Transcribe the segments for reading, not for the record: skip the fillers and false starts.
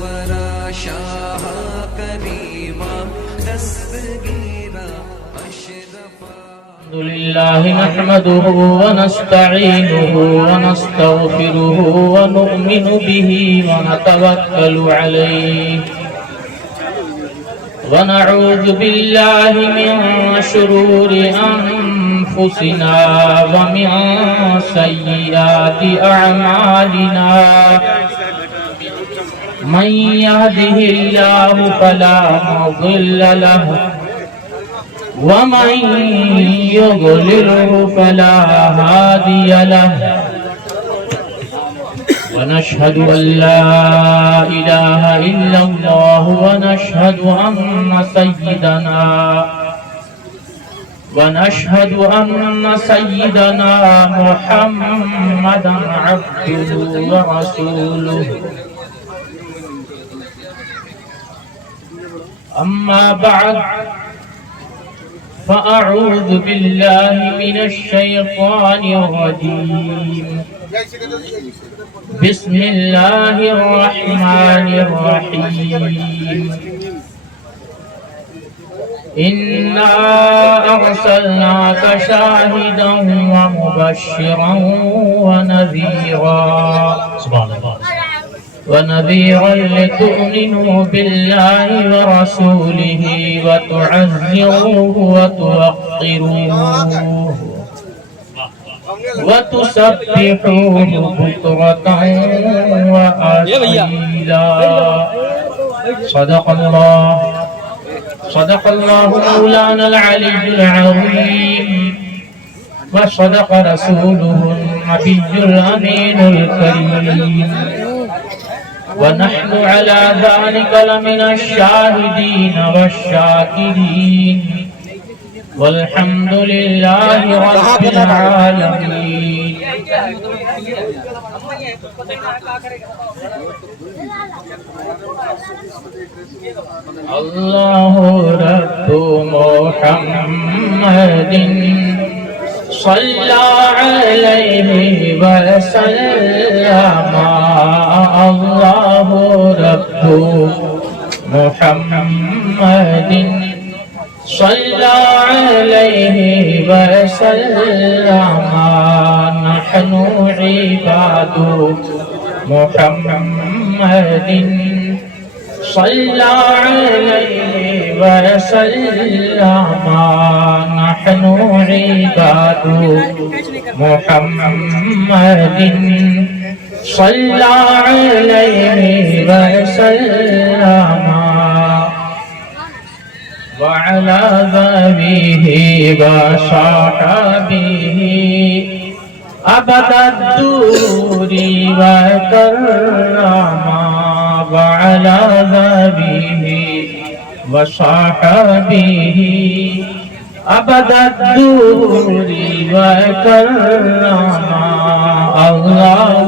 ورا شاہ کریما دستگیرا اشرفا الحمد لله نحمده ونستعينه ونستغفره ونؤمن به ونتوكل عليه ونعوذ بالله من شرور أنفسنا ومن سيئات أعمالنا من يهده الله فلا مضل له ومن يضلله فلا هادي له ونشهد أن لا إله إلا الله ونشهد أن سيدنا محمدا عبده ورسوله أما بعد فأعوذ بالله من الشيطان الرجيم بسم الله الرحمن الرحيم إنا أرسلناك شاهدا ومبشرا ونذيرا لتؤمنوا بالله ورسوله وتعزروه وتوقروه وتسبحوه بكرة وأصيلا صدق الله مولانا العلي العظيم وصدق رسوله النبي الأمين الكريم ونحن على ذلك لمن الشاهدين والشاكرين والحمد لله رب العالمين الله رب محمد صلى عليه وسلم الله رب محمد صلى عليه وسلم نحن عباد محمد صلى عليه وسلم نحن عباد محمد صلى عليه وسلم وعلى ذويه وصحبه أبد الدور وكرما وعلى ذويه وصحبه أبد الدور وكرما الله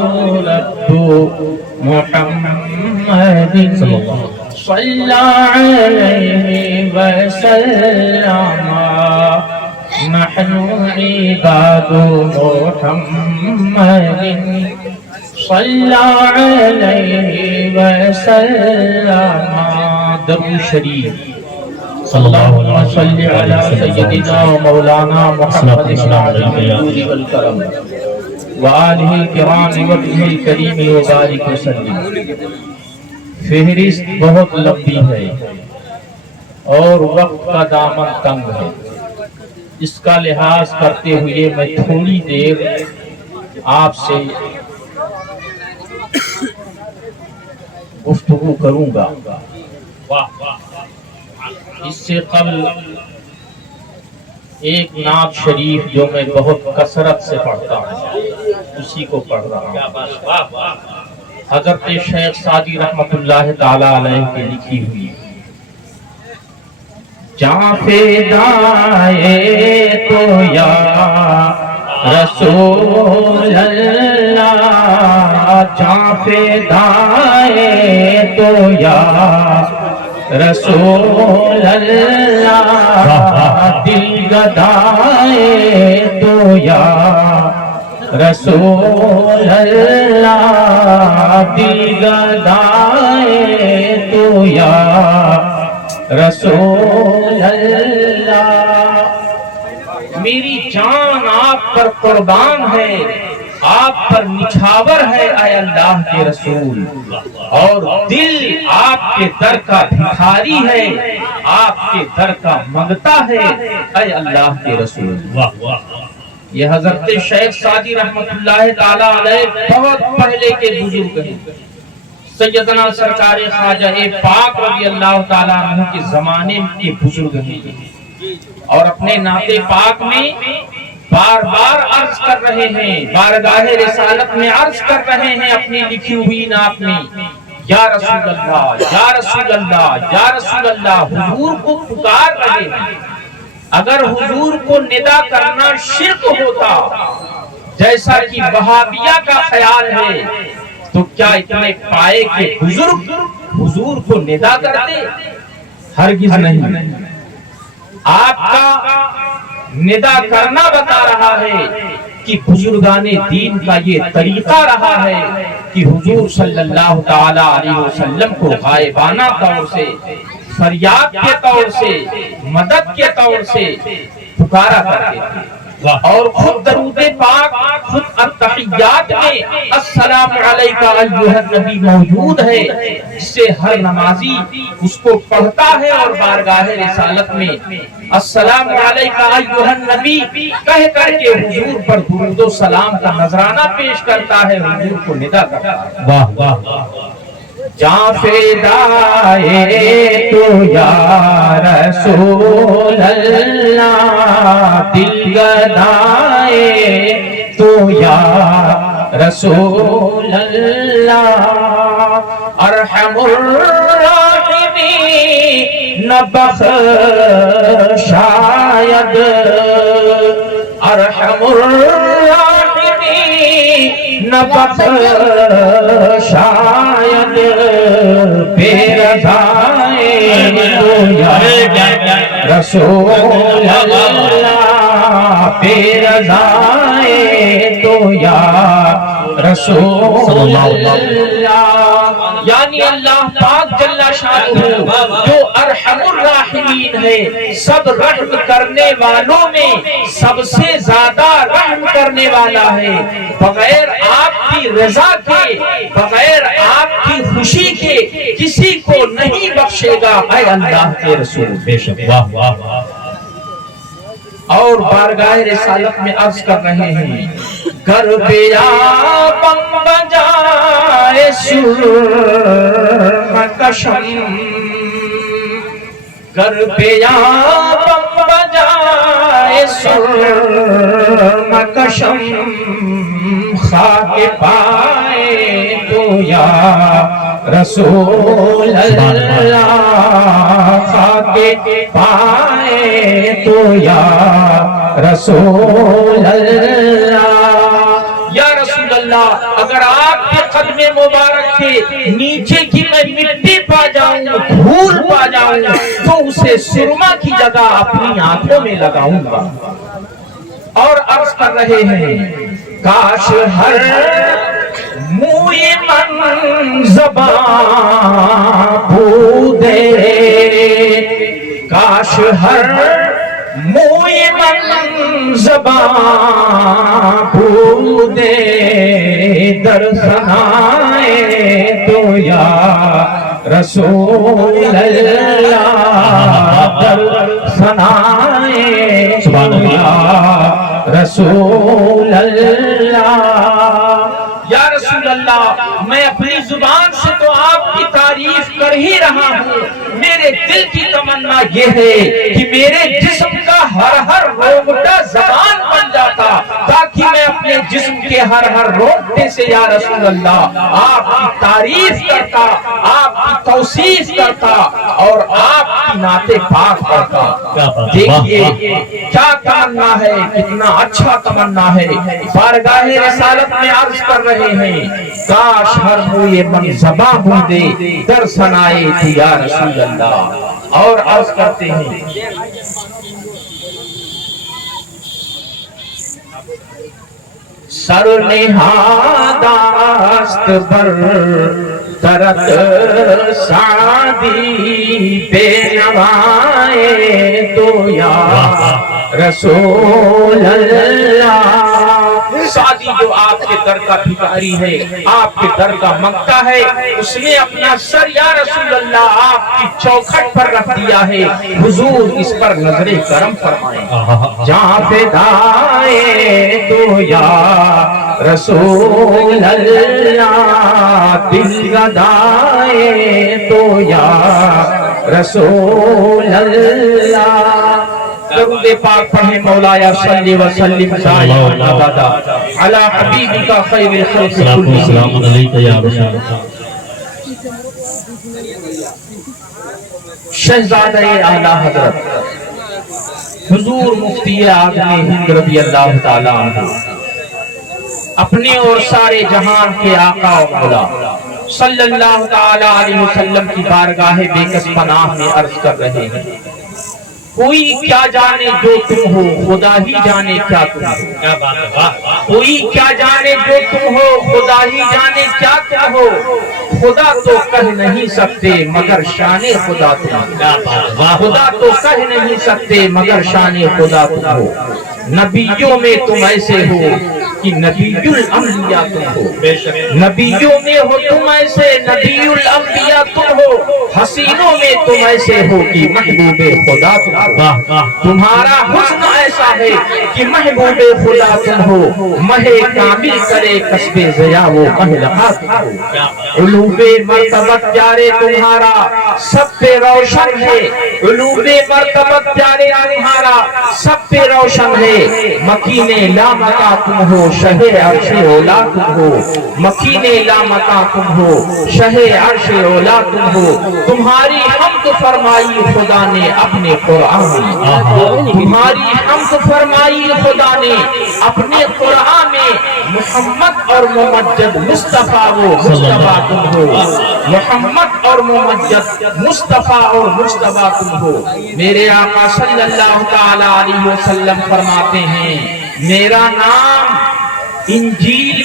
رب محمد صلى عليه وسلم نحن عباد محمد صلى عليه وسلم درود شریف صلی اللہ علیہ وسلم علی سیدنا مولانا محمد والکرم وآلہ الکرام وجہ الکریم وبارک وسلم. فہرست بہت لمبی ہے اور وقت کا دامن تنگ ہے. اس کا لحاظ کرتے ہوئے میں تھوڑی دیر آپ سے گفتگو کروں گا. اس سے قبل ایک نعت شریف جو میں بہت کثرت سے پڑھتا ہوں اسی کو پڑھ رہا ہوں. حضرت شیخ سعدی رحمت اللہ تعالی علیہ کی لکھی ہوئی. جہاں فدائے تو یا رسول اللہ، جہاں فدائے تو یا رسول اللہ، دل گدائے تو یا رسول اللہ، دل گدائے یا رسول اللہ، میری جان آپ پر قربان ہے، آپ پر نچھاور ہے اے اللہ کے رسول، اور دل آپ کے در کا بھکاری ہے، آپ کے در کا منگتا ہے اے اللہ کے رسول۔ یہ حضرت شیخ سعدی رحمت اللہ تعالیٰ علیہ بہت پہلے کے بزرگ ہیں، سیدنا سرکار خواجہ پاک رضی اللہ تعالیٰ عنہ کے زمانے کے بزرگ ہیں، اور اپنے نعت پاک میں بار بار عرض کر رہے ہیں، بارگاہ رسالت میں عرض کر رہے ہیں اپنی لکھی ہوئی نعت میں، یا رسول اللہ یا رسول اللہ یا رسول اللہ، حضور کو پکار رہے ہیں۔ اگر حضور کو ندا کرنا شرک ہوتا جیسا کہ وہابیہ کا خیال ہے تو کیا اتنے پائے کے بزرگ حضور کو ندا کرتے؟ ہرگز نہیں۔ آپ کا ندا کرنا بتا رہا ہے کہ بزرگان دین کا یہ طریقہ رہا ہے کہ حضور صلی اللہ تعالی علیہ وسلم کو غائبانہ طور سے، فریاد کے طور سے، مدد کے طور سے پکارا کرتے تھے، اور خود درود پاک، خود التحیات میں السلام علیکہ ایھا النبی موجود ہے، جس سے ہر نمازی اس کو پڑھتا ہے، اور بارگاہ رسالت میں السلام علیکہ ایھا النبی کہہ کر کے حضور پر درود و سلام کا نذرانہ پیش کرتا ہے، حضور کو ندا کرتا ہے۔ واہ واہ واہ۔ جاں فدائے تو یا رسول اللہ، دل گدائے تو یا رسول اللہ، ارحم الراحمین بخشاید، ارحم الراحمین بخشاید، بے رضائے تو یا رسول اللہ، بے رضائے تو یا رسول اللہ۔ یعنی اللہ پاک جل شانہ جو ارحم الراحمین ہے، سب رحم کرنے والوں میں سب سے زیادہ رحم کرنے والا ہے، بغیر آپ کی رضا کے، بغیر آپ کی خوشی کے کسی کو نہیں بخشے گا اے اللہ کے رسول۔ بے شک، واہ واہ واہ۔ اور بارگاہ رسالت میں عرض کر رہے ہیں، گر بیا بم بجائے سرم کشم، گر بیا بم بجائے سرم کشم، خاک پائے تو یا رسول اللہ، خاک پائے تو یا رسول اللہ۔ یا رسول اللہ، اگر آپ کے قدم مبارک کے نیچے کی میں مٹی پا جاؤں، دھول پا جاؤں، تو اسے سرما کی جگہ اپنی آنکھوں میں لگاؤں گا۔ اور عرض کر رہے ہیں، کاش ہر موئے من زبان بودے، کاش ہر موئے من زبان بودے، در ثنائے تو یا رسول اللہ، در ثنائے تو یا رسول اللہ۔ یا رسول اللہ، میں اپنی زبان سے تو آپ کی تعریف کر ہی رہا ہوں، میرے دل کی تمنا یہ ہے کہ میرے جسم کا ہر ہر روگٹا زبان بن جاتا، تاکہ میں اپنے جسم کے ہر ہر روگٹے سے یا رسول اللہ آپ کی تعریف کرتا، آپ کی توصیف کرتا، اور آپ کی نعت پاک پڑھتا۔ دیکھیے کیا تمنا ہے، کتنا اچھا تمنا ہے۔ بارگاہ رسالت میں عرض کر رہے ہیں، کاش ہر موئے من زباں بودے، در ثنائے تو یا رسول اللہ۔ اور عرض کرتے ہیں، سر نہادہ دست بر درد سعدی بے نوائے تو یا رسول اللہ. سعدی جو آپ کے در کا بھکاری ہے، آپ کے در کا منگتا ہے، اس نے اپنا سر یا رسول اللہ آپ کی چوکھٹ پر رکھ دیا ہے. حضور اس پر نظر کرم فرمائیں. جہاں فدائے تو یا رسول اللہ، دل گدائے تو یا رسول اللہ. درود پاک پڑھیں. مولایا صلی وسلم دائما ابدا علی حبیبک خیر الخلق کلہم. السلام علیکم یا رسول اللہ. شہزادہ اعلیٰ حضرت حضور مفتی اعظم ہند رضی اللہ تعالی عنہ اپنے اور سارے جہان کے آقا و مولا صلی اللہ تعالی علیہ وسلم کی بارگاہ بے کس پناہ میں عرض کر رہے ہیں. کوئی کیا جانے جو تم ہو، خدا ہی جانے کیا تم ہو. کوئی کیا جانے جو تم ہو، خدا ہی جانے کیا تم ہو. خدا تو کہہ نہیں سکتے مگر شان خدا تم ہو. خدا تو کہہ نہیں سکتے مگر شان خدا تم ہو. نبیوں میں تم ایسے ہو کہ نبی الانبیاء تم ہو. نبیوں میں ہو تم ایسے، نبی الانبیاء تم ہو. حسینوں میں تم ایسے ہو کہ محبوب خدا تم ہو. تمہارا حسن ایسا ہے کہ محبوب خدا تم ہو. مہ کامل کرے کسب ضیا وہ مہلکا تم ہو. علوم مرتبت پیارے تمہارا سب پہ روشن ہے. علوم مرتبت پیارے تمہارا سب پہ روشن ہے. مکین لامکا تم ہو، شہ عرش اولا تم ہو. مکین لامکا تم ہو، شہ عرش اولا تم ہو. تمہاری حمد فرمائی خدا نے اپنے قرآن میں. تمہاری حمد فرمائی خدا نے اپنے قرآن میں. محمد اور ممجد مصطفیٰ وہ مصطفیٰ تم ہو. محمد اور ممجد مصطفیٰ اور مصطفیٰ تم ہو. میرے آقا صلی اللہ تعالی علیہ وسلم فرماتے ہیں میرا نام انجیل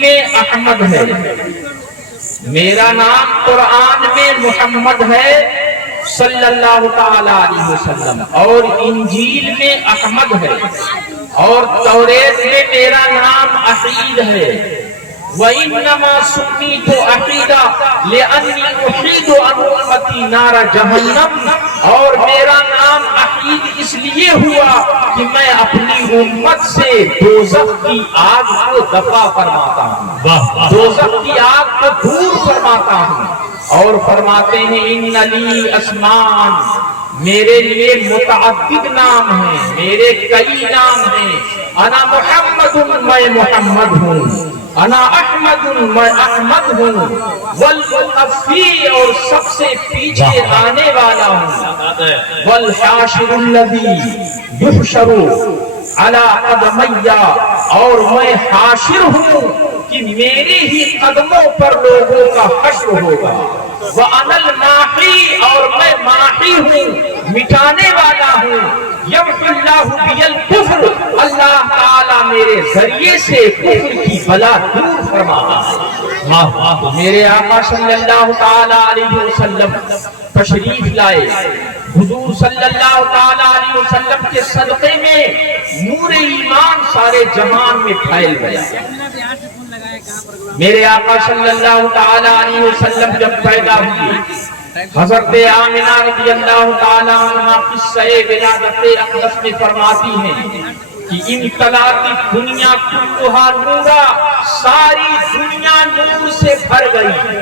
میں احمد ہے. میرا نام قرآن میں محمد ہے صلی اللہ تعالی علیہ وسلم، اور انجیل میں احمد ہے، اور توریت میں میرا نام احید ہے. وَإِنَّمَا سُمِّيتُ أَحِيدًا لِأَنِّي أُحِيدُ عَنْ أُمَّتِي نَارَ جَهَنَّمَ. اور میرا نام احید اس لیے ہوا کہ میں اپنی امت سے دوزخ کی آگ کو دفع فرماتا ہوں، دوزخ کی آگ کو دور فرماتا ہوں. اور فرماتے ہیں ان لی اسمان، میرے لیے متعدد نام ہیں، میرے کئی نام ہیں. انا محمد، میں محمد ہوں. انا احمد، میں احمد ہوں. والمقفی، اور سب سے پیچھے آنے والا ہوں. والحاشر الذی یحشر علی قدمی، اور میں حاشر ہوں کہ میرے ہی قدموں پر لوگوں کا حشر ہوگا. وَأَنَا الْمَاحِي، اور میں ماحی ہوں، مٹانے والا ہوں. یمحو اللہ بی الکفر، اللہ تعالیٰ میرے ذریعے سے کفر کی بلا دور فرماتا ہے. میرے آقا صلی اللہ تعالی علیہ وسلم تشریف لائے. حضور صلی اللہ تعالی علیہ وسلم کے صدقے میں نور ایمان سارے جہان میں پھیل گیا. میرے آقا صلی اللہ تعالی علیہ وسلم جب پیدا ہوئی، حضرت آمنہ رضی اللہ تعالی عنہ قصہ ولادت اقدس میں فرماتی ہیں کہ امتلأت الدنیا کلھا نورا، ساری دنیا نور سے بھر گئی.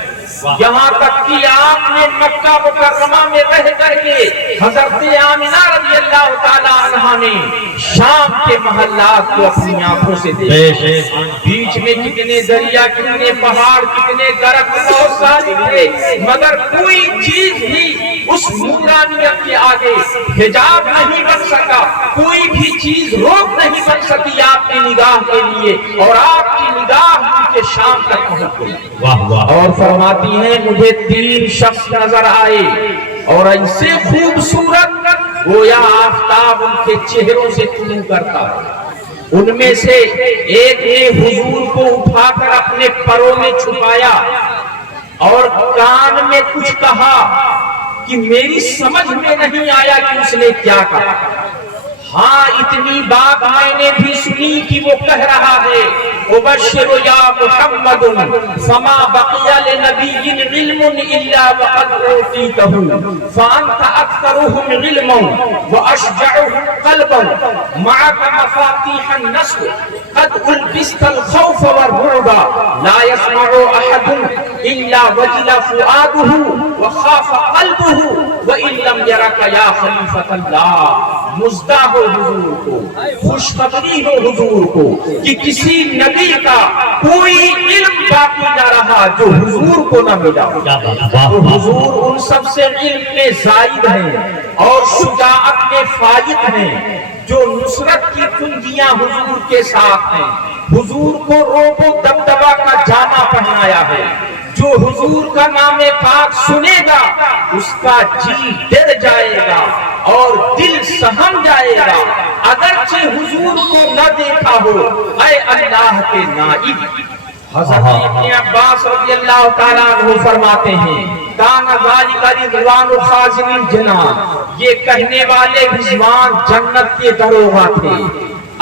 یہاں تک کہ آپ نے مکہ مکرمہ میں رہ کر کے حضرت آمنہ رضی اللہ تعالی عنہ نے شام کے محلات کو اپنی آنکھوں سے دیکھا. بیچ میں کتنے دریا، کتنے پہاڑ، کتنے درخت، بہت ساری تھے، مگر کوئی چیز بھی اس نورانیت کے آگے حجاب نہیں بن سکا. کوئی بھی چیز روک نہیں بن سکی آپ کی نگاہ کے لیے، اور آپ کی نگاہ ان کے شام تک پہنچ گئی. اور فرماتی ہیں مجھے 3 شخص نظر آئے، اور ایسے خوبصورت گویا آفتاب ان کے چہروں سے طلوع کرتا ہے. ان میں سے ایک نے حضور کو اٹھا کر اپنے پروں میں چھپایا اور کان میں کچھ کہا کہ میری سمجھ میں نہیں آیا کہ اس نے کیا کہا. ہاں اتنی بات میں نے بھی سنی کہ وہ کہہ رہا ہے ابشر یا محمد فما بقي لنبي علم الا وقد اوتيته فانت اكثرهم علما واشجعهم قلبا معك مفاتيح النصر قد البست الخوف والرعب لا يسمع احد الا وجل فؤاده وخاف قلبه وان لم يرك يا خليفة الله. مزدہ ہو حضور کو، خوشخبری ہو حضور کو کہ کسی نبی کا کوئی علم باقی نہ رہا جو حضور کو نہ ملا. تو حضور ان سب سے علم میں زائد ہیں اور شجاعت میں فائق ہیں. جو نصرت کی کنجیاں حضور کے ساتھ ہیں، حضور کو روب و دبدبہ کا جامہ پہنایا ہے. جو حضور کا نام پاک سنے گا اس کا جی ڈر جائے گا اور دل سہم جائے گا اگرچہ حضور کو نہ دیکھا ہو. اے اللہ کے نائب. حضرت ابن عباس رضی اللہ تعالیٰ عنہ فرماتے ہیں کان ذالک رضوان خازن الجنان، یہ کہنے والے رضوان جنت کے دروغہ تھے.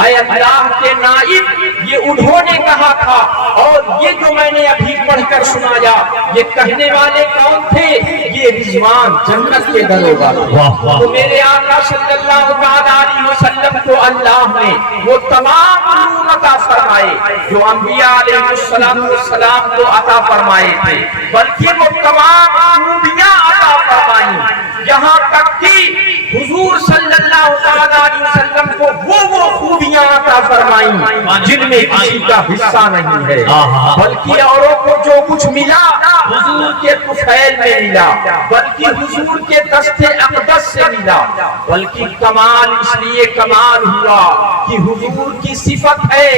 اے اللہ کے نائب، یہ انہوں نے کہا تھا اور یہ جو میں نے ابھی پڑھ کر سنایا یہ کہنے والے کون تھے؟ یہ رضوان جنت کے دروغہ تھے. تو میرے آقا صلی اللہ علیہ وسلم کو اللہ نے وہ تمام علوم عطا فرمائے جو انبیاء علیہ السلام کو عطا فرمائے تھے، بلکہ وہ تمام خوبیاں عطا فرمائیں. یہاں تک کہ حضور صلی اللہ علیہ وسلم کو وہ خوبیاں عطا فرمائیں جن میں کسی کا حصہ نہیں ہے، بلکہ اوروں کو جو کچھ ملا حضور کے طفیل میں ملا، بلکہ حضور کے دست اقدس سے ملا. بلکہ کمال اس لیے کمال ہوا کہ حضور کی صفت ہے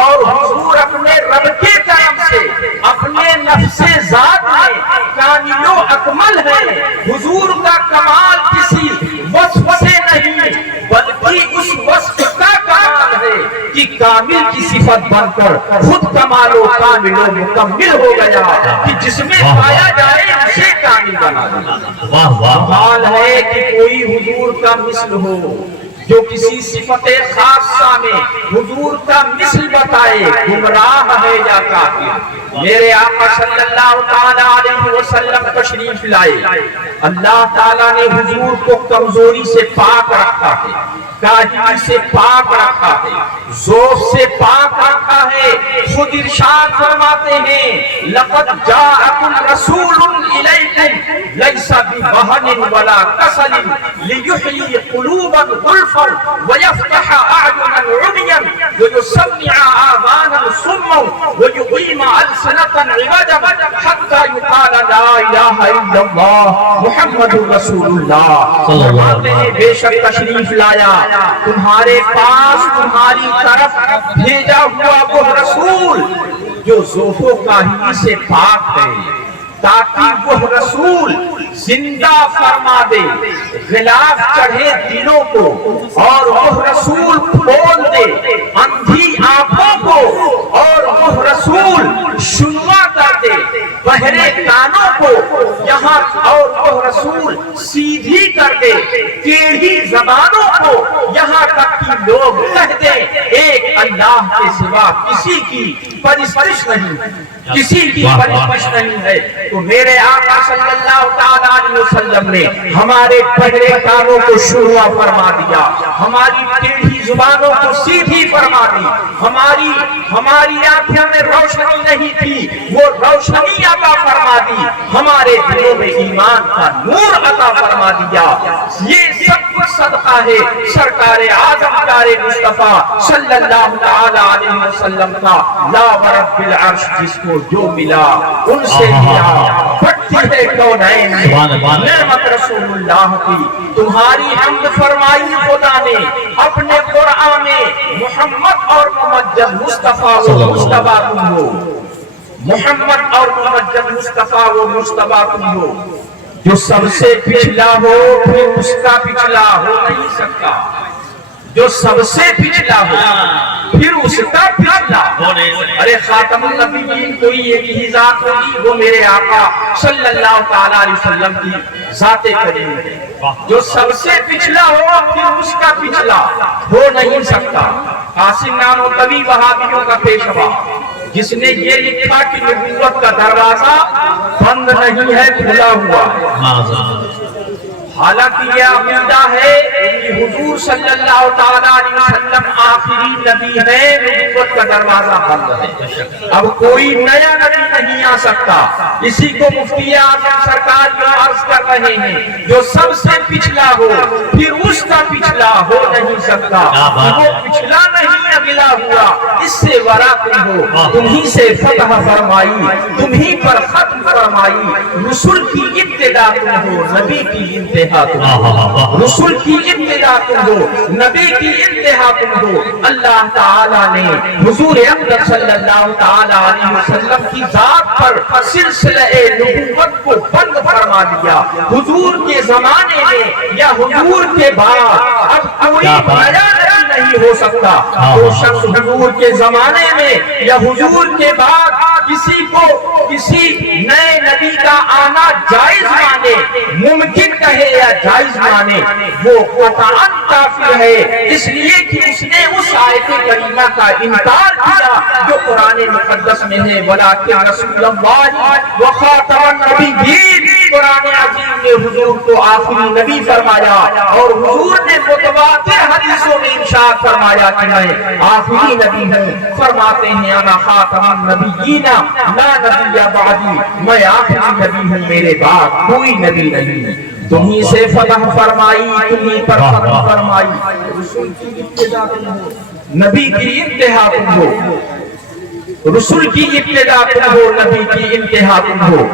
اور حضور اپنے رب کے کرم سے اپنے نفس ذات میں کامل و اکمل ہے. حضور کا کمال کسی وصف سے نہیں بلکہ اس وصف کا کمال ہے کہ کامل کی صفت بن کر خود کمال و کامل و مکمل ہو گیا کہ جس میں پایا جائے اسے کامل بنا دیا. کمال ہے کہ کوئی حضور کا مثل ہو جو کسی صفت خاصہ میں حضور کا مثل بتائے گمراہ ہے یا کافر. میرے آقا صلی اللہ علیہ وسلم تشریف لائے. اللہ تعالیٰ نے حضور کو کمزوری سے پاک رکھا ہے، کاہلی سے پاک رکھا ہے، ذوق سے پاک رکھا ہے. خود ارشاد فرماتے ہیں لقد جاءکم رسول الیکم لیس بوہن ولا کسل لیحیی قلوبا غلفا ویفتح اعینا عمیا ویسمع آذانا صما ویقیم السنتا عوجا حتی یقال لا الہ الا اللہ محمد رسول اللہ. فرماتے ہیں بے شک تشریف لایا تمہارے پاس تمہاری طرف بھیجا ہوا وہ رسول جو ذوق و کاہلی سے پاک ہے، تاکہ وہ رسول زندہ فرما دے غلاف چڑھے دلوں کو، اور وہ رسول کھول دے اندھی آنکھوں کو، اور وہ رسول شنوا کر دے بہرے کانوں کو یہاں، اور وہ رسول سیدھی کر دے ٹیڑھی زبانوں کو یہاں تک کہ لوگ کہہ دیں ایک اللہ کے سوا کسی کی پرستش نہیں، کسی کی پرستش نہیں ہے. تو میرے آقا صلی اللہ علیہ وسلم نے ہمارے بہرے کانوں کو شنوا فرما دیا، ہماری ٹیڑھی زبانوں کو سیدھی فرما دی، ہماری آنکھوں میں روشنی نہیں تھی وہ روشنی عطا فرما دی، ہمارے دلوں میں ایمان کا نور عطا فرما دیا. یہ سب کچھ صدقہ ہے سرکار اعظم کار مصطفیٰ صلی اللہ علیہ وسلم کا. لا ورب العرش جس کو جو ملا ان سے ملا، بڑھتی ہے کونین نعمت رسول اللہ کی. تمہاری حمد فرمائی خدا نے اپنے قرآن میں محمد اور ممجد مصطفیٰ و مصطفیٰ تم ہو، محمد اور ممجد مصطفیٰ و مصطفیٰ تم ہو. جو سب سے پچھلا ہو پھر اس کا پچھلا ہو نہیں سکتا، جو سب سے پچھلا ہو پھر اس کا پچھلا. ارے خاتم النبیین کوئی ایک ہی ذات ہوگی، وہ میرے آقا صلی اللہ تعالیٰ علیہ وسلم کی ذات کریم ہے. جو سب سے پچھلا ہو پھر اس کا پچھلا ہو نہیں سکتا. قاسم نانوتوی وہابیوں کا پیشوا، جس نے یہ لکھا کہ نبوت کا دروازہ بند نہیں ہے، کھلا ہوا ہے. حالانکہ یہ عقیدہ ہے کہ حضور صلی اللہ تعالیٰ علیہ وسلم آخری نبی ہے، نبوت کا دروازہ بند ہے. اب کوئی نیا نبی نہیں آ سکتا. اسی کو مفتی اعظم سرکار جو عرض کر رہے ہیں، جو سب سے پچھلا ہو پھر اس کا پچھلا ہو نہیں سکتا. وہ پچھلا نہیں اگلا ہوا، اس سے ورا تم ہو، تمہیں سے فتح فرمائی، تمہیں پر ختم فرمائی. رسول کی ابتدا تم ہو، نبی کی انتہا تم ہو. رسول کی ابتدا تم ہو، نبی کی انتہا تم ہو. اللہ تعالیٰ نے حضور اکرم صلی اللہ تعالیٰ علیہ وسلم کی ذات پر سلسلہ نبوت کو بند فرما دیا. حضور کے زمانے میں یا حضور کے بعد اب کوئی نیا نبی نہیں ہو سکتا. جو شخص حضور کے زمانے میں یا حضور کے بعد کسی کو کسی نئے نبی کا آنا جائز مانے، ممکن کہے یا جائز مانے، وہ قطعاً کافر ہے. اس لیے کہ اس نے اس آیت کریمہ کا انکار کیا جو قرآن مقدس میں ہے، وَلَٰكِنَّ رَسُولَ اللَّهِ وَخَاتَمَ النَّبِيِّينَ. قرآن عظیم نے حضور کو آخری نبی فرمایا اور حضور نے متواتر حدیثوں میں ارشاد فرمایا کہ میں آخری نبی ہوں. فرماتے ہیں انا خاتم النبیین لا نبی بعدی، میں آخری نبی ہوں، میرے بعد کوئی نبی نہیں. تمہیں سے فتح فرمائی، تمہیں پر فتح فرمائی. رسول کی ابتدا تم ہو، نبی کی انتہا تم ہو. رسول کی ابتدا تم ہو، نبی کی انتہا تم ہو.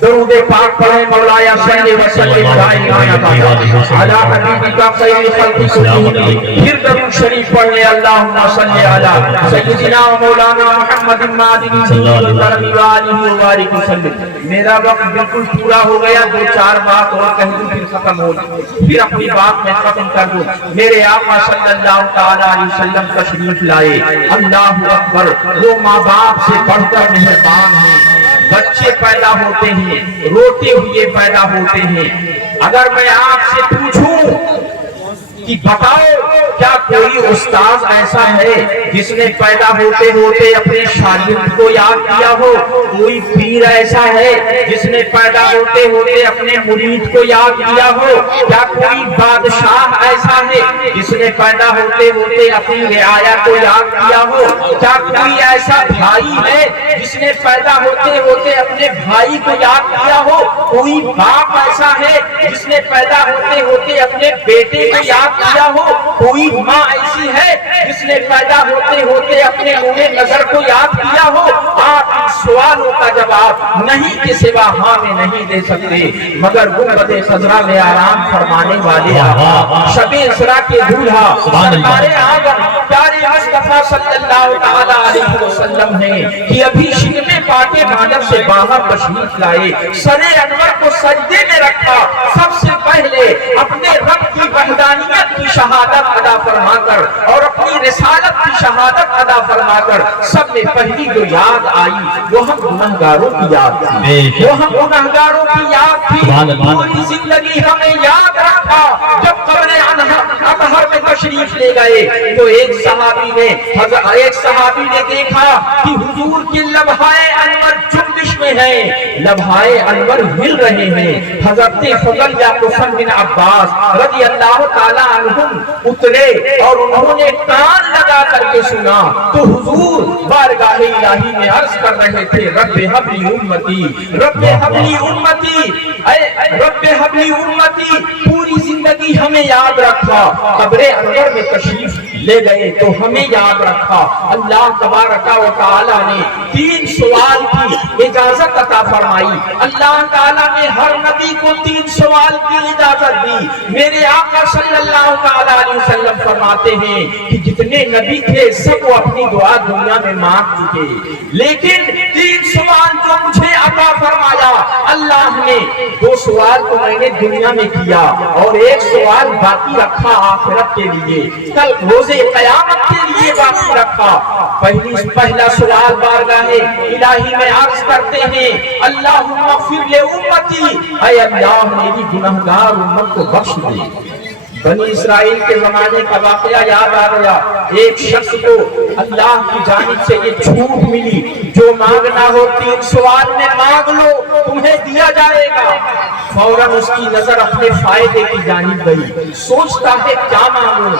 درود پاک پڑھیں مولایا صلی وسلم دائما ابدا علی حبیبک خیر خلق کلہم. پھر درود شریف پڑھیں اللہم صلی علی سیدنا مولانا محمد مادنی کرم والہ وبارک وسلم. میرا وقت بالکل پورا ہو گیا، دو چار بات اور کہہ دوں پھر ختم ہو جائے، پھر اپنی بات میں ختم کر دوں. میرے آقا صلی اللہ تعالیٰ علیہ وسلم تشریف لائے. اللہ اکبر. وہ ماں باپ سے بڑھ کر مہربان ہیں. بچے پیدا ہوتے ہیں، روتے ہوئے پیدا ہوتے ہیں. اگر میں آپ سے پوچھوں کہ بتاؤ کیا کوئی استاذ ایسا ہے جس نے پیدا ہوتے ہوتے اپنے شاگرد کو یاد کیا ہو؟ کوئی پیر ایسا ہے جس نے پیدا ہوتے ہوتے اپنے مرید کو یاد کیا ہو؟ کیا کوئی بادشاہ ایسا ہے جس نے پیدا ہوتے ہوتے اپنی رعایا کو یاد کیا ہو؟ کیا کوئی ایسا بھائی ہے جس نے پیدا ہوتے ہوتے اپنے بھائی کو یاد کیا ہو؟ کوئی باپ ایسا ہے جس نے پیدا ہوتے ہوتے اپنے بیٹے کو یاد کیا ہو؟ کوئی ماں ایسی ہے جس نے پیدا ہوتے ہوتے اپنے نور نظر کو یاد کیا ہو؟ آپ ان سوالوں کا جواب نہیں کے سوا ہاں میں نہیں دے سکتے، مگر گنبد خضرا میں آرام فرمانے والے آقا شب اسرا کے دولہا سرکار اعظم پیارے مصطفیٰ صلی اللہ تعالیٰ علیہ وسلم ہیں کہ ابھی شکم پاک مادر سے باہر تشریف لائے. سر انور کو سجدے میں رکھا. سب سے پہلے اپنے رب کی وحدانیت کی شہادت ادا فرما کر اور اپنی رسالت کی شہادت ادا فرما کر سب میں پہلی جو یاد آئی وہ ہم گنہگاروں کی یاد تھی. وہ ہم گنہگاروں کی یاد تھی. پوری زندگی ہمیں یاد رکھا. جب قبر اطہر میں تشریف لے گئے تو ایک صحابی نے دیکھا کہ حضور کی لمحائے انور جنبش میں ہیں، لمحائے انور ہل رہے ہیں. حضرت فضل یا قسم بن عباس رضی اللہ تعالیٰ عنہم اترے اور انہوں نے کان لگا کر کے سنا تو حضور بارگاہ الہی میں عرض کر رہے تھے رب حبلی امتی، رب حبلی امتی، اے رب حبلی امتی. پوری زندگی ہمیں یاد رکھا. قبر انور میں تشریف لے گئے تو ہمیں یاد رکھا. اللہ تبارک و تعالی نے 3 سوال کی اجازت عطا فرمائی. اللہ تعالی نے ہر نبی کو 3 سوال کی اجازت دی. میرے آقا صلی اللہ تعالی علیہ وسلم فرماتے ہیں کہ جتنے نبی تھے سب وہ اپنی دعا دنیا میں مانگ چکے، لیکن 3 سوال جو مجھے عطا فرمایا اللہ نے، 2 سوال تو میں نے دنیا میں کیا اور 1 سوال باقی رکھا آخرت کے لیے. کل روز قیامت کے لیے باقی رکھا۔ پہلا سوال بارگاہ الہی میں عرض کرتے ہیں، اللہم اغفر لامتی، اے اللہ میری گنہگار امت کو بخش دے۔ بنی اسرائیل کے زمانے کا واقعہ یاد آ گیا، ایک شخص کو اللہ کی جانب سے یہ چھوٹ ملی، جو مانگنا ہو 3 سوال میں مانگ لو تمہیں دیا جائے گا۔ فوراً اس کی نظر اپنے فائدے کی جانب گئی، سوچتا ہے کیا مانگوں،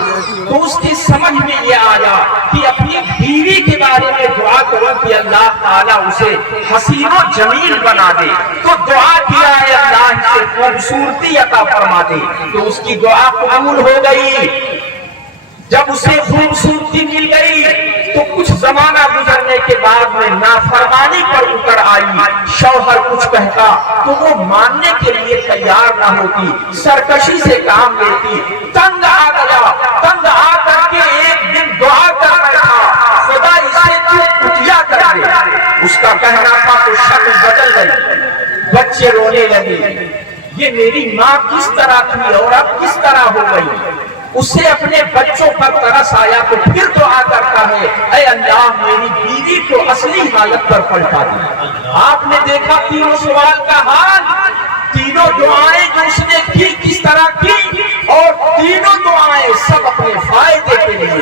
تو اس کی سمجھ میں یہ آیا کہ اپنی بیوی کے بارے میں دعا کرو کہ اللہ تعالیٰ اسے حسین و جمیل بنا دے۔ تو دعا کیا ہے اللہ سے خوبصورتی عطا فرما دے، تو اس کی دعا قبول ہو گئی۔ جب اسے خوبصورتی مل گئی تو کچھ زمانہ گزرنے کے بعد میں نافرمانی پر اتر آئی، شوہر کچھ کہتا تو وہ ماننے کے لیے تیار نہ ہوتی، سرکشی سے کام لیتی۔ تنگ آ گیا، تنگ آ کر کے ایک دن دعا کر بیٹھا، خدا اسے تو کٹیا کر دے۔ اس کا کہنا تھا تو شکل بدل گئی، بچے رونے لگے، یہ میری ماں کس طرح تھی اور اب کس طرح ہو گئی۔ اسے اپنے بچوں پر ترس آیا تو پھر دعا کرتا ہے، اے اللہ میری بیوی کو اصلی حالت پر پلٹا دے۔ آپ نے دیکھا تینوں سوال کا حال، تینوں دعائیں جو اس نے کی کس طرح کی، اور تینوں دعائیں سب اپنے فائدے کے لیے۔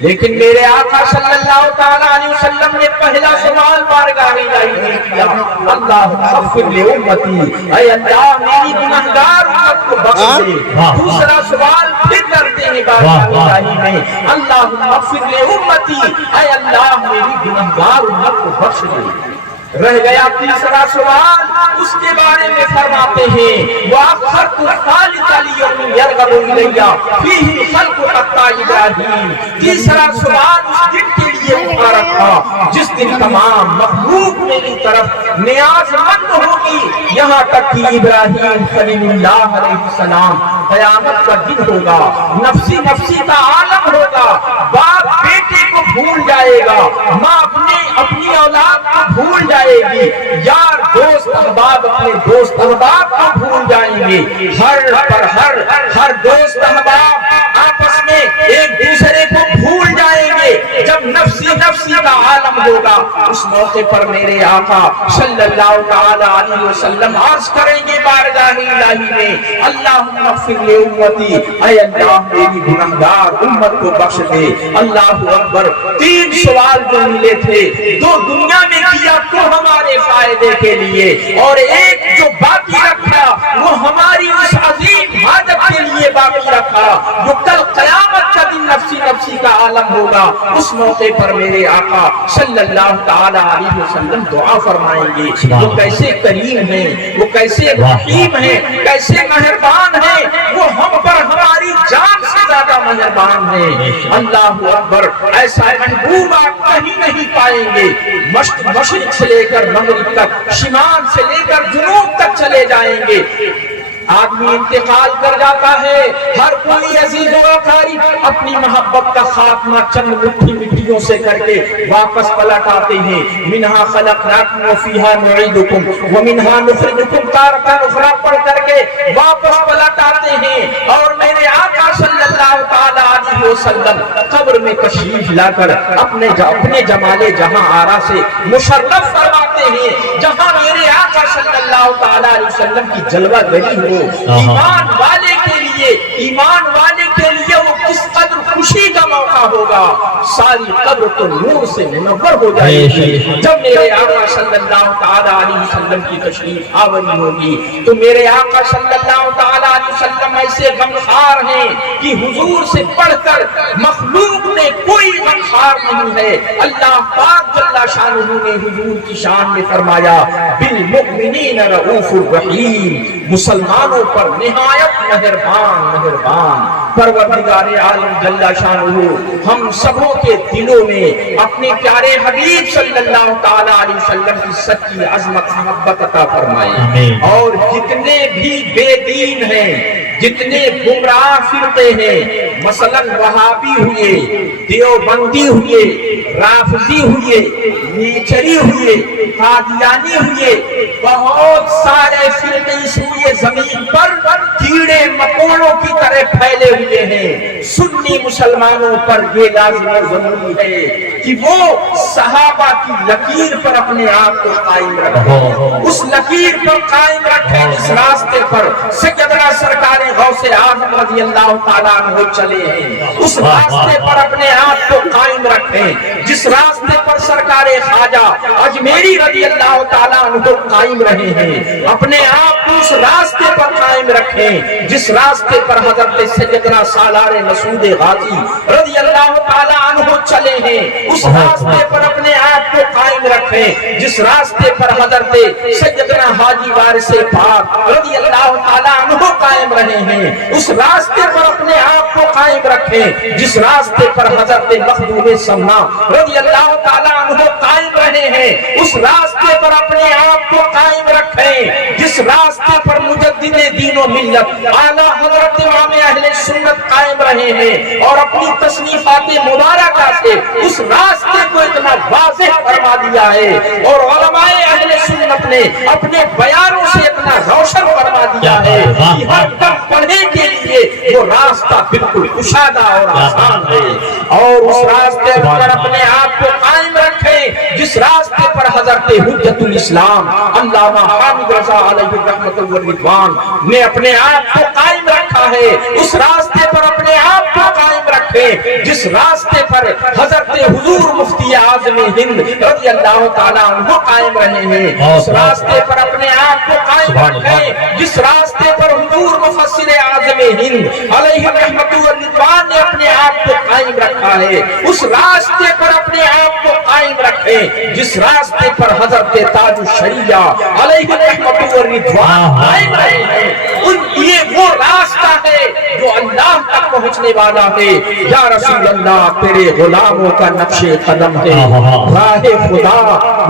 لیکن میرے آقا صلی اللہ تعالیٰ علیہ وسلم نے پہلا سوال بارگاہ الہی میں کیا، اللہم اغفر لامتی، اے اللہ میری گنہگار امت کو بخش دے۔ دوسرا سوال پھر کرتے ہیں بارگاہ الہی میں، اللہم اغفر لامتی، اے اللہ میری گنہگار امت کو بخش دے۔ رہ گیا تیسرا سوال، اس کے بارے میں فرماتے ہیں وَأَخَّرْتُ الثَّالِثَ لِيَوْمٍ يَرْغَبُ إِلَيَّ فِيهِ الْخَلْقُ حَتَّى إِبْرَاهِيمَ۔ تیسرا سوال اس دن کے لیے اٹھا رکھا جس دن تمام مخلوق میری طرف نیاز مند ہوگی، یہاں تک کہ ابراہیم خلیل اللہ علیہ السلام۔ قیامت کا دن ہوگا، نفسی نفسی کا عالم ہوگا، باپ بیٹے کو بھول جائے گا، ماں اپنی اولاد کو بھول جائے گی، یار دوست احباب اپنے دوست احباب کو بھول جائیں گے، ہر دوست احباب آپس میں ایک دوسرے کو بھول جائیں گے۔ جب نفسی نفسی کا عالم ہوگا، اس موقع پر میرے آقا صلی اللہ تعالی علیہ وسلم عرض کریں گے بارگاہ الہی میں، اللہم اغفر لامتی، اے اللہ میری گنہگار امت کو بخش دے۔ اللہ اکبر۔ 3 سوال جو ملے تھے، 2 دنیا میں کیا تو ہمارے فائدے کے لیے، اور ایک جو باقی رکھا وہ ہماری اس عظیم حاجت کے لیے باقی رکھا، جو کل قیامت کا دن نفسی نفسی کا عالم ہوگا۔ اس موقع پر میرے آقا صلی اللہ تعالی علیہ وسلم دعا فرمائیں گے۔ وہ کیسے کریم ہیں، وہ کیسے رحیم ہیں، کیسے مہربان ہیں، وہ ہم پر ہماری جان سے زیادہ مہربان ہیں۔ اللہ اکبر۔ ایسا محبوب آپ کہیں نہیں پائیں گے۔ مشرق سے لے کر مغرب تک، شمال سے لے کر جنوب تک چلے جائیں گے۔ آدمی انتقال کر جاتا ہے، ہر کوئی عزیز و اقارب اپنی محبت کا خاتمہ چند مٹھی مٹھیوں سے کر کے واپس پلٹ آتے ہیں۔ منہا خلقناکم وفیہا نعیدکم ومنہا نخرجکم تارۃ اخری پڑھ کر کے واپس پلٹ آتے ہیں، اور میرے آقا صلی اللہ تعالی علیہ وسلم قبر میں تشریف لا کر اپنے جمال جہاں آرا سے مشرف فرماتے ہیں، جہاں میرے آقا صلی اللہ تعالی علیہ وسلم کی جلوہ گری ہو۔ ایمان والے کے لیے وہ کس قدر خوشی کا موقع ہوگا، ساری قبر تو نور سے منور ہو جائے گی۔ جب میرے آقا صلی اللہ تعالی علیہ وسلم کی تشریف آوری ہوگی تو میرے آقا صلی اللہ تعالی علیہ وسلم ایسے غمخوار ہیں کہ حضور سے پڑھ کر مخلوق میں کوئی غمخوار نہیں ہے۔ اللہ پاک جل شانہ نے حضور کی شان میں فرمایا بالمؤمنین رؤوف الرحیم، مسلمانوں پر نہایت مہربان پروردگار عالم جل شانہ ہم سبوں کے دلوں میں اپنے پیارے حبیب صلی اللہ تعالی علیہ وسلم کی سچی عظمت محبت عطا فرمائے، اور جتنے بھی بے دین ہیں جتنے گمراہ فرقے ہیں، مثلا وہابی ہوئے، دیوبندی ہوئے، رافضی ہوئے، نیچری ہوئے، قادیانی ہوئے، بہت سارے فرقے اس ہوئے زمین پر کیڑے مکوڑوں کی طرح پھیلے ہوئے ہیں۔ سنی مسلمانوں پر یہ لازم و ضروری ہے کہ وہ صحابہ کی لکیر پر اپنے آپ کو قائم رکھیں، اس لکیر پر قائم رکھیں جس راستے پر سیدنا سرکار غوث اعظم رضی اللہ تعالیٰ عنہ چلے ہیں، اس راستے پر اپنے آپ کو قائم رکھیں جس راستے پر سرکار خواجہ اجمیری رضی اللہ تعالیٰ عنہ قائم رہے ہیں، اپنے آپ کو اس راستے پر قائم رکھیں جس راستے پر حضرت سیدنا سالار مسعود غازی رضی اللہ تعالیٰ عنہ چلے ہیں، اس راستے پر اپنے آپ کو قائم رکھیں جس راستے پر حضرت سیدنا حاجی وارث پاک رضی اللہ تعالیٰ عنہ قائم رہے ہیں، اس راستے پر اپنے آپ کو قائم رکھیں جس راستے پر حضرت مخدوم سمنا رضی اللہ تعالیٰ عنہ قائم رہے ہیں، اس راستے پر اپنے آپ کو قائم رکھیں جس راستے پر مجدد دین و ملت اعلیٰ حضرت امام اہل سنت قائم رہے ہیں، اور اپنی تصنیفات مبارکہ سے اس راستے کو اتنا واضح فرما دیا ہے، اور علماء اہل سنت نے اپنے بیانوں سے اتنا روشن فرما دیا ہے کہ ہر دم پڑھنے کے لیے وہ راستہ بالکل کشادہ اور آسان ہے، اور اس راستے پر اپنے آپ کو قائم رکھیں جس راستے پر حضرت حجت الاسلام علامہ حامد رضا علیہ رحمت والرضوان نے اپنے آپ کو قائم رکھا ہے، اس راستے پر اپنے آپ کو قائم رکھیں جس راستے پر حضرت حضور مفتی اعظم ہند رضی اللہ تعالیٰ عنہ قائم رہے ہیں، اس راستے پر اپنے آپ کو قائم رکھیں جس راستے پر حضور مفسر اعظم ہند علیہ رحمت والرضوان نے اپنے آپ کو قائم رکھا ہے، اس راستے پر اپنے آپ کو قائم رکھیں جس راستے پر حضرت تاج الشریعہ علیہ رحمت والرضوان قائم رہے ہیں۔ یہ وہ راستہ ہے جو اللہ تک پہنچنے والا ہے۔ یا رسول اللہ تیرے غلاموں کا نقش قدم ہے، راہ خدا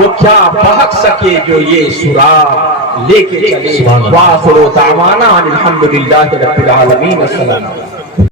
وہ کیا بہک سکے جو یہ سراغ لے کے چلے۔ وآخر دعوانا الحمدللہ رب العالمین۔ السلام علیکم۔